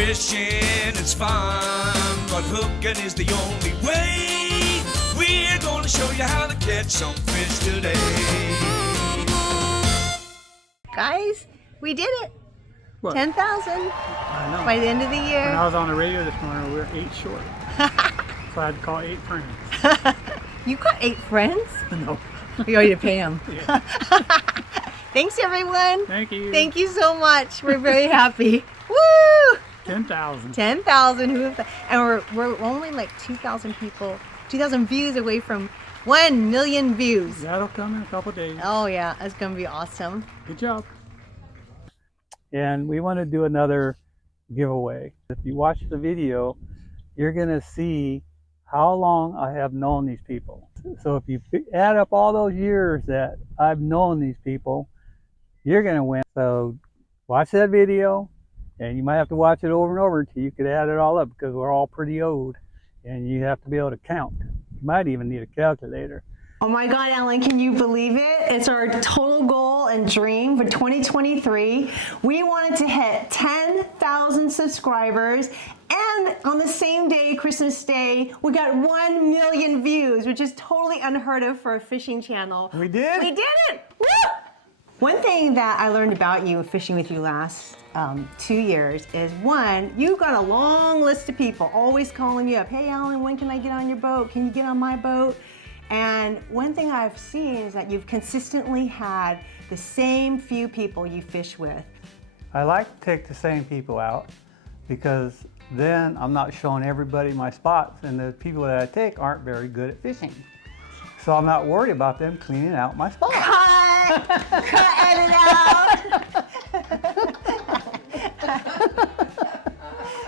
Fishing is fun, but hooking is the only way. We're gonna show you how to catch some fish today. Guys, we did it. What? 10,000 I know. by the end of the year. When I was on the radio this morning, we were 8 short. So I had to call 8 friends. You got 8 friends? No. You already pay them. Yeah. Thanks, everyone. Thank you. Thank you so much. We're very happy. Woo! 10,000. 10,000. And we're only like 2,000 people, 2,000 views away from 1 million views. That'll come in a couple days. Oh yeah, that's gonna be awesome. Good job. And we want to do another giveaway. If you watch the video, you're gonna see how long I have known these people. So if you add up all those years that I've known these people, you're gonna win. So watch that video, and you might have to watch it over and over until you could add it all up, because we're all pretty old and you have to be able to count. You might even need a calculator. Oh my God, Allan, can you believe it? It's our total goal and dream for 2023. We wanted to hit 10,000 subscribers, and on the same day, Christmas Day, we got 1 million views, which is totally unheard of for a fishing channel. We did? We did it! Woo! One thing that I learned about you fishing with you last 2 years is, one, you've got a long list of people always calling you up. Hey, Allan, when can I get on your boat? Can you get on my boat? And one thing I've seen is that you've consistently had the same few people you fish with. I like to take the same people out, because then I'm not showing everybody my spots, and the people that I take aren't very good at fishing. So I'm not worried about them cleaning out my spots. Cut! Cut, edit out!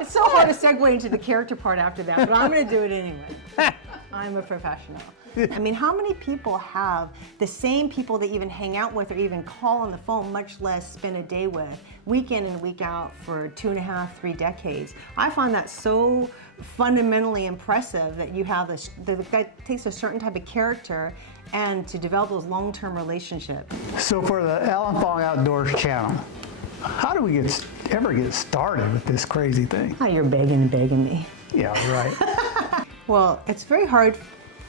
It's so hard to segue into the character part after that, but I'm going to do it anyway. I'm a professional. I mean, how many people have the same people they even hang out with or even call on the phone, much less spend a day with, week in and week out for 2.5, 3 decades? I find that so fundamentally impressive that you have this, that takes a certain type of character and to develop those long-term relationships. So for the Allan Fong Outdoors channel, how do we ever get started with this crazy thing? Oh, you're begging me. Yeah, right. Well, it's very hard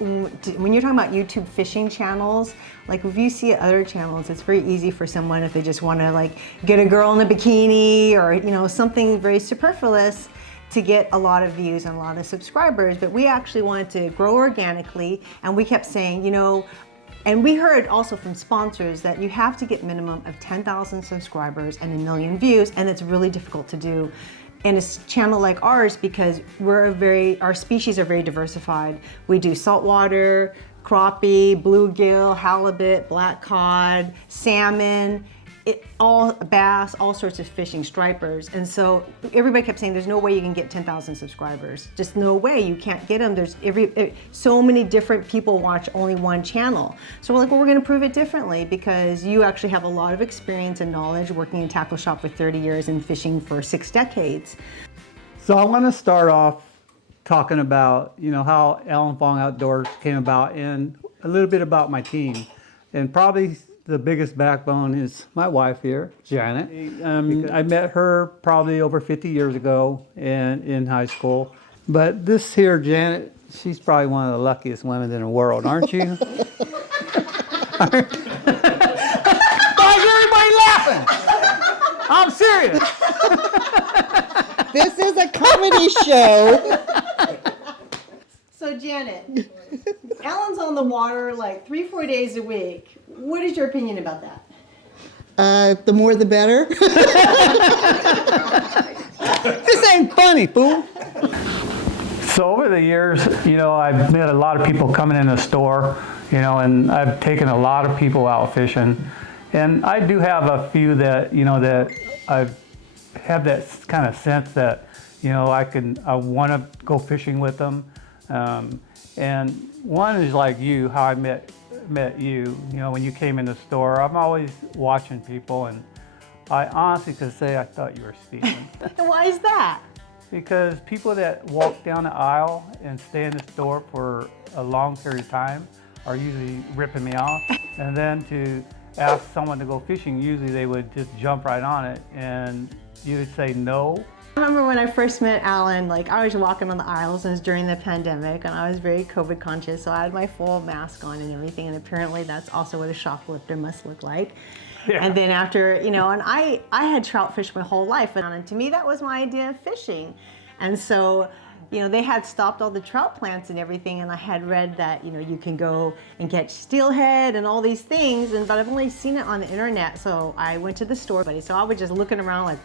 when you're talking about YouTube fishing channels. Like if you see other channels, it's very easy for someone, if they just want to like get a girl in a bikini or, you know, something very superfluous, to get a lot of views and a lot of subscribers. But we actually wanted to grow organically, and we kept saying, you know, and we heard also from sponsors that you have to get minimum of 10,000 subscribers and 1 million views, and it's really difficult to do in a channel like ours, because our species are very diversified. We do saltwater, crappie, bluegill, halibut, black cod, salmon, all bass, all sorts of fishing, stripers. And so everybody kept saying, there's no way you can get 10,000 subscribers. Just no way, you can't get them. There's so many different people watch only one channel. So we're like, well, we're gonna prove it differently, because you actually have a lot of experience and knowledge working in tackle shop for 30 years and fishing for 6 decades. So I want to start off talking about, you know, how Allan Fong Outdoors came about, and a little bit about my team. And probably the biggest backbone is my wife here, Janet. I met her probably over 50 years ago in high school. But this here, Janet, she's probably one of the luckiest women in the world, aren't you? Why is everybody laughing? I'm serious. This is a comedy show. So Janet, Allan's on the water like 3-4 days a week. What is your opinion about that? The more the better. This ain't funny, fool. So over the years, you know, I've met a lot of people coming in the store, you know, and I've taken a lot of people out fishing. And I do have a few that, you know, that I have that kind of sense that, you know, I want to go fishing with them. And one is like you, how I met you, you know, when you came in the store. I'm always watching people, and I honestly could say I thought you were stealing. Why is that? Because people that walk down the aisle and stay in the store for a long period of time are usually ripping me off. And then to ask someone to go fishing, usually they would just jump right on it, and you would say no, I remember when I first met Allan, like I was walking on the aisles and it was during the pandemic and I was very COVID conscious, so I had my full mask on and everything, and apparently that's also what a shoplifter must look like. Yeah. And then after, you know, and I had trout fished my whole life, and to me that was my idea of fishing. And so, you know, they had stopped all the trout plants and everything, and I had read that, you know, you can go and catch steelhead and all these things, but I've only seen it on the internet, so I went to the store, so I was just looking around like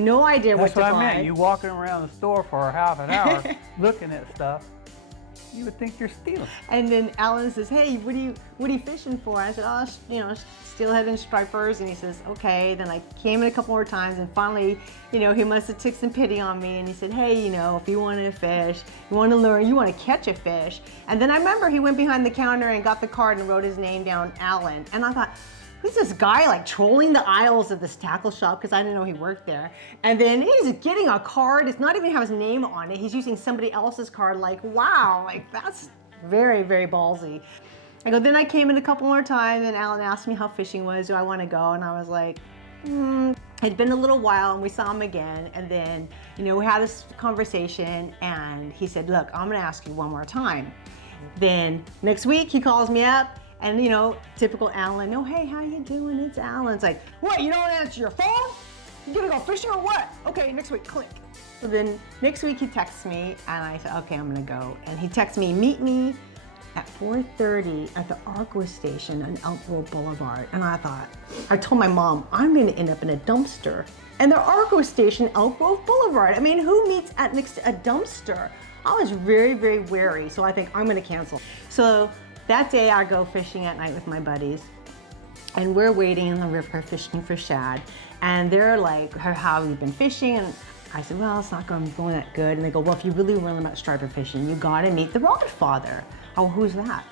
no idea That's what to what buy. I meant. You walking around the store for half an hour looking at stuff, you would think you're stealing. And then Allan says, "Hey, what are you fishing for?" I said, "Oh, you know, steelhead and stripers." And he says, "Okay." Then I came in a couple more times, and finally, you know, he must have took some pity on me, and he said, "Hey, you know, if you want to fish, you want to learn, you want to catch a fish." And then I remember he went behind the counter and got the card and wrote his name down, Allan. And I thought, who's this guy like trolling the aisles of this tackle shop, because I didn't know he worked there. And then he's getting a card. It's not even have his name on it. He's using somebody else's card. Like, wow, like that's very, very ballsy. Then I came in a couple more times and Allan asked me how fishing was. Do I want to go? And I was like, It'd been a little while and we saw him again. And then, you know, we had this conversation and he said, look, I'm going to ask you one more time. Then next week he calls me up. And you know, typical Allan, "Oh, hey, how you doing? It's Allan." It's like, "What, you don't answer your phone? You gonna go fishing or what? Okay, next week, click." So then next week he texts me and I said, okay, I'm gonna go. And he texts me, "Meet me at 4:30 at the Aqua Station on Elk Grove Boulevard." And I told my mom, I'm gonna end up in a dumpster. And the Aqua Station, Elk Grove Boulevard. I mean, who meets next to a dumpster? I was very, very wary, so I think I'm gonna cancel. So that day I go fishing at night with my buddies and we're waiting in the river fishing for shad. And they're like, how have you been fishing? And I said, well, it's not going that good. And they go, well, if you really learn about striper fishing, you gotta meet the rod father. Oh, who's that?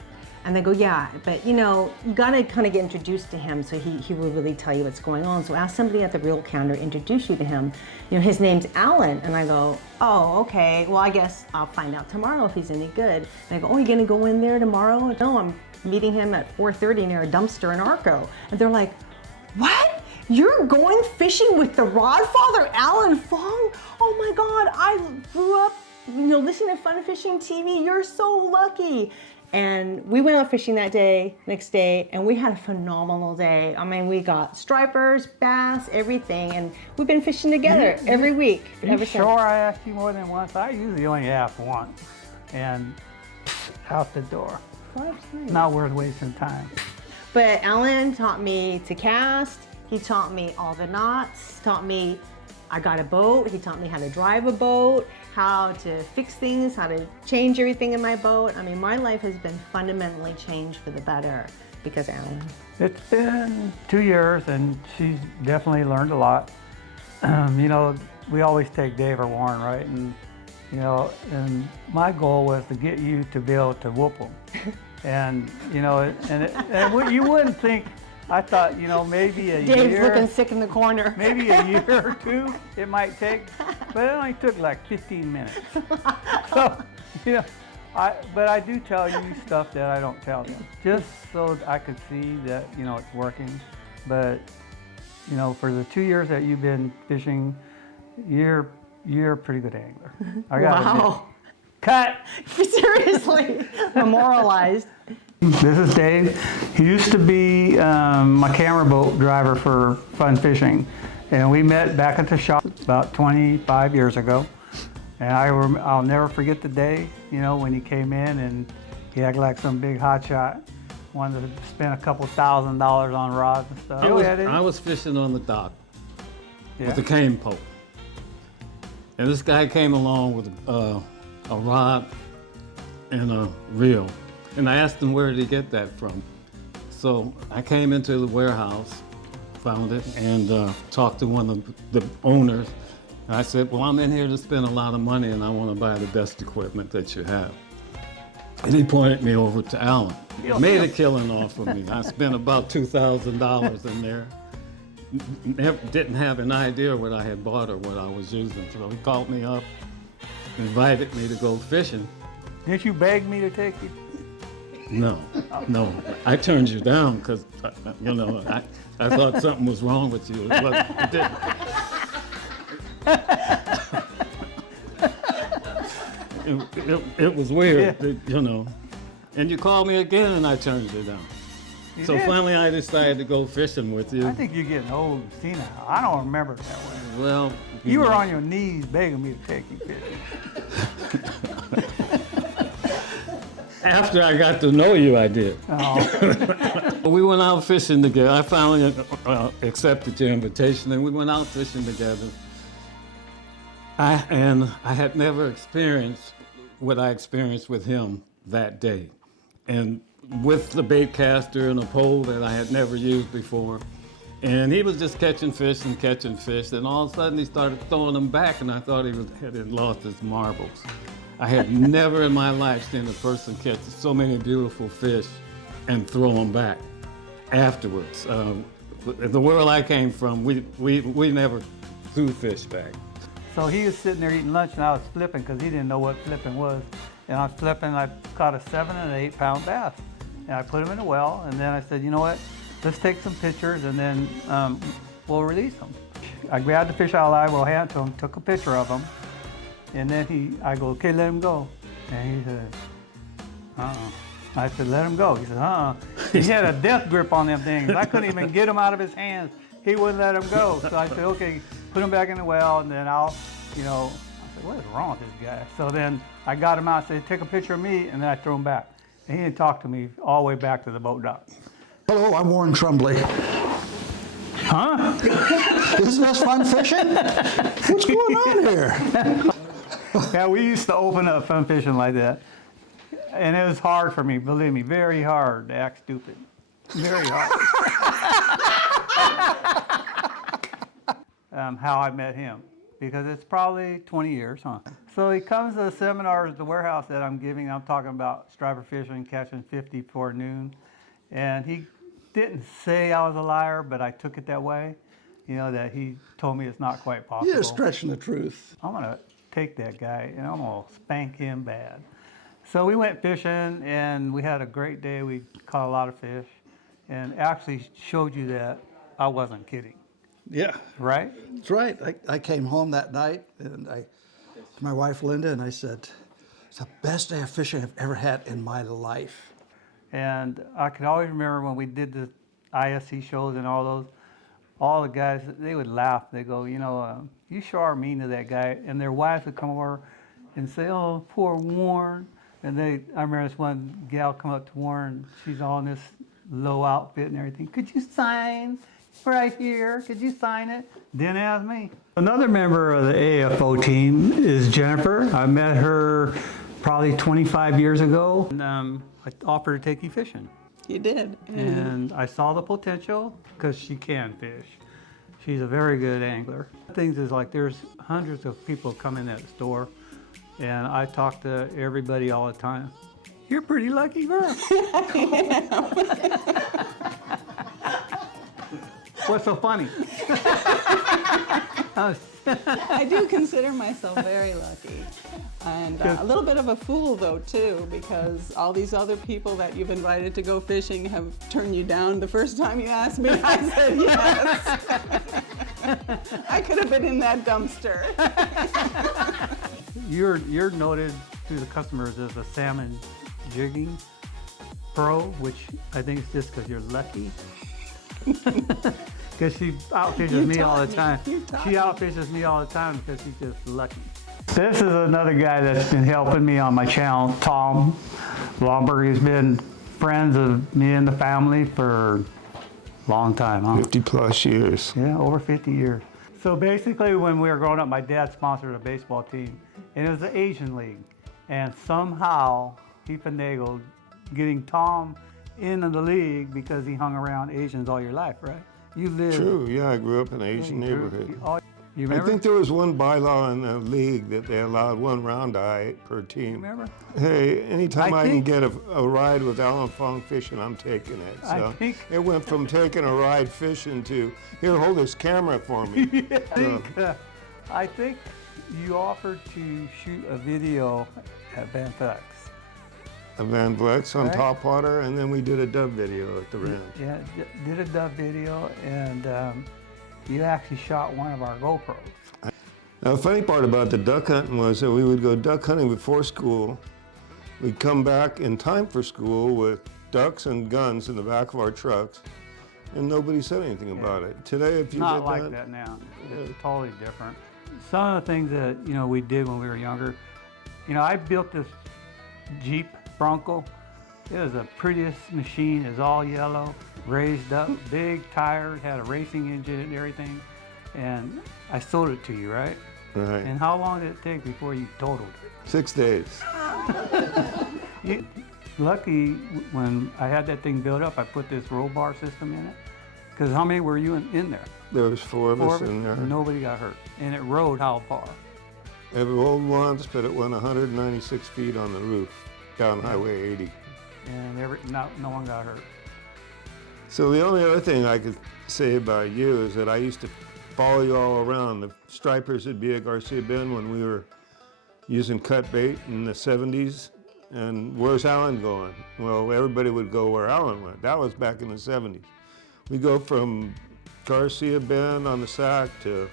And they go, yeah, but you know, you gotta kind of get introduced to him so he will really tell you what's going on. So ask somebody at the reel counter to introduce you to him. You know, his name's Allan. And I go, oh, okay, well, I guess I'll find out tomorrow if he's any good. And I go, oh, you're gonna go in there tomorrow? No, I'm meeting him at 4:30 near a dumpster in Arco. And they're like, what? You're going fishing with the rod father, Allan Fong? Oh my God, I grew up, you know, listening to Fun Fishing TV. You're so lucky. And we went out fishing that next day, and we had a phenomenal day. I mean, we got stripers, bass, everything, and we've been fishing together every week. You sure I asked you more than once? I usually only ask once, and out the door. Not worth wasting time. But Allan taught me to cast. He taught me all the knots, taught me I got a boat. He taught me how to drive a boat, how to fix things, how to change everything in my boat. I mean, my life has been fundamentally changed for the better because of Allan. It's been 2 years and she's definitely learned a lot. You know, we always take Dave or Warren, right? And, you know, and my goal was to get you to be able to whoop them. And, you know, and what you wouldn't think, I thought, you know, maybe a year. Dave's looking sick in the corner. Maybe a year or two it might take, but it only took like 15 minutes. So, you know, but I do tell you stuff that I don't tell them, just so I could see that, you know, it's working. But, you know, for the 2 years that you've been fishing, you're a pretty good angler. I gotta admit. Wow. Cut. Seriously, memorialized. This is Dave. He used to be my camera boat driver for Fun Fishing. And we met back at the shop about 25 years ago. And I'll never forget the day, you know, when he came in and he acted like some big hotshot. Wanted to spend a couple $1,000 on rods and stuff. I was fishing on the dock with a cane pole. And this guy came along with a rod and a reel. And I asked him where did he get that from. So I came into the warehouse, found it, and talked to one of the owners. And I said, well, I'm in here to spend a lot of money and I want to buy the best equipment that you have. And he pointed me over to Allan. Made a killing off of me. I spent about $2,000 in there. Didn't have an idea what I had bought or what I was using. So he called me up, invited me to go fishing. Didn't you beg me to take you? No, I turned you down because, you know, I thought something was wrong with you. It didn't. it was weird, you know. And you called me again, and I turned it down. So did? finally, I decided to go fishing with you. I think you're getting old and senile. I don't remember it that way. Well, You were know. on your knees begging me to take you fishing. After I got to know you, I did. Oh, We went out fishing together. I finally accepted your invitation, and we went out fishing together. I had never experienced what I experienced with him that day, and with the bait caster and a pole that I had never used before. And he was just catching fish, and all of a sudden he started throwing them back, and I thought he had lost his marbles. I had never in my life seen a person catch so many beautiful fish and throw them back afterwards. The world I came from, we never threw fish back. so he was sitting there eating lunch, and I was flipping because he didn't know what flipping was. And I was flipping, and I caught a 7 and an 8 pound bass. And I put him in a well, and then I said, you know what? Let's take some pictures, and then we'll release them. I grabbed the fish out of the live well, handed it to him, took a picture of him, and then I go, okay, let him go. And he said, I said, let him go. He said, He had a death grip on them things. I couldn't even get him out of his hands. He wouldn't let him go. So I said, okay, put him back in the well, and then I said, what is wrong with this guy? So then I got him out, said, take a picture of me, and then I threw him back. And he didn't talk to me all the way back to the boat dock. Hello, I'm Warren Trumbley. Huh? Isn't this fun fishing? What's going on here? Yeah, we used to open up fun fishing like that. And it was hard for me, believe me, very hard to act stupid. Very hard. How I met him, because it's probably 20 years, huh? So he comes to the seminars at the warehouse that I'm giving. I'm talking about striper fishing, catching 50 before noon. And he didn't say I was a liar, but I took it that way. That he told me it's not quite possible. You're stretching the truth. I'm gonna take that guy and I'm gonna spank him bad. So we went fishing and we had a great day. We caught a lot of fish and actually showed you that I wasn't kidding, Yeah, right? that's right. I came home that night and to my wife Linda, and I said, it's the best day of fishing I've ever had in my life. And I could always remember when we did the ISC shows and all the guys, they would laugh. They go, you sure are mean to that guy. And their wives would come over and say, oh, poor Warren. And I remember this one gal come up to Warren. She's all in this low outfit and everything. Could you sign right here? Could you sign it? Didn't ask me. Another member of the AFO team is Jennifer. I met her probably 25 years ago. And I offered to take you fishing. You did. And I saw the potential because she can fish. She's a very good angler. Things is like there's hundreds of people come in that store and I talk to everybody all the time. You're a pretty lucky girl. What's so funny? I do consider myself very lucky. And a little bit of a fool, though, too, because all these other people that you've invited to go fishing have turned you down. The first time you asked me, I said yes. I could have been in that dumpster. You're noted to the customers as a salmon jigging pro, which I think is just because you're lucky. Because she outfishes me all the time. She outfishes me all the time because she's just lucky. This is another guy that's been helping me on my channel, Tom Lomberg. He's been friends of me and the family for a long time, huh? 50 plus years. Yeah, over 50 years. So basically, when we were growing up, my dad sponsored a baseball team, and it was the Asian League. And somehow, he finagled getting Tom into the league because he hung around Asians all your life, right? You lived. True, yeah, I grew up in an Asian neighborhood. You I remember? think there was one bylaw in the league that they allowed one round eye per team. Remember? Hey, anytime I I can think- get a ride with Allan Fong fishing, I'm taking it. I So think- it went from taking a ride fishing to, here, hold this camera for me. I think you offered to shoot a video at Van Flex. A Van Vlex on Right. topwater, and then we did a dove video at the ranch. Yeah, did a dove video, and you actually shot one of our GoPros. Now, the funny part about the duck hunting was that we would go duck hunting before school. We'd come back in time for school with ducks and guns in the back of our trucks, and nobody said anything about it. Today, if you Not did like that now. It's totally different. Some of the things that, you know, we did when we were younger, you know, I built this Jeep Bronco. It was the prettiest machine. It was all yellow, raised up, big tires, had a racing engine and everything. And I sold it to you, right? Right. And how long did it take before you totaled it? 6 days. Lucky when I had that thing built up, I put this roll bar system in it. Because how many were you in there? There was four of us in there. Nobody got hurt. And it rode how far? It rolled once, but it went 196 feet on the roof down Highway 80. And no one got hurt. So the only other thing I could say about you is that I used to follow you all around. The stripers would be at Garcia Bend when we were using cut bait in the 70s. And where's Allan going? Well, everybody would go where Allan went. That was back in the 70s. We go from Garcia Bend on the Sac to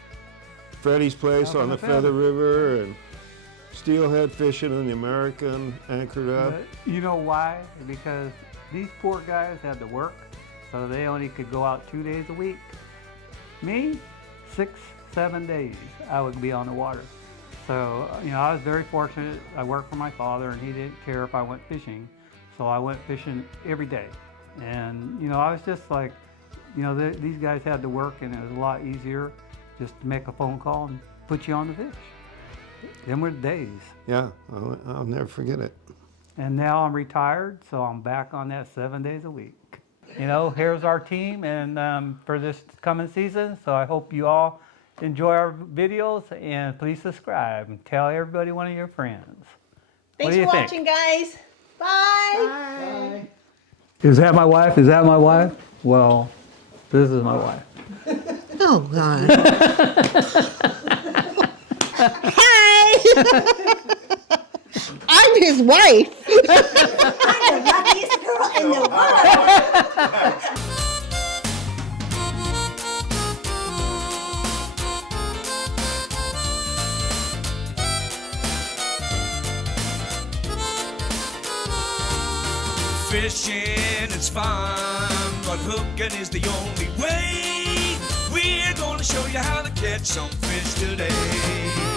Freddie's place on the Feather River, and steelhead fishing in the American anchored up. But you know why? Because these poor guys had to work, so they only could go out 2 days a week. Me, 6, 7 days I would be on the water. So, you know, I was very fortunate. I worked for my father, and he didn't care if I went fishing. So I went fishing every day. And, you know, I was just like, you know, these guys had to work, and it was a lot easier just to make a phone call and put you on the fish. Them were the days. Yeah, I'll never forget it. And now I'm retired, so I'm back on that 7 days a week. You know, here's our team and for this coming season. So I hope you all enjoy our videos, and please subscribe and tell everybody, one of your friends. Thanks for watching, guys. Bye. Is that my wife? Is that my wife? Well, this is my wife. Oh, God. Hi. I'm his wife. I'm the luckiest girl in the world. Fishing is fun, but hooking is the only way. We're gonna show you how to catch some fish today.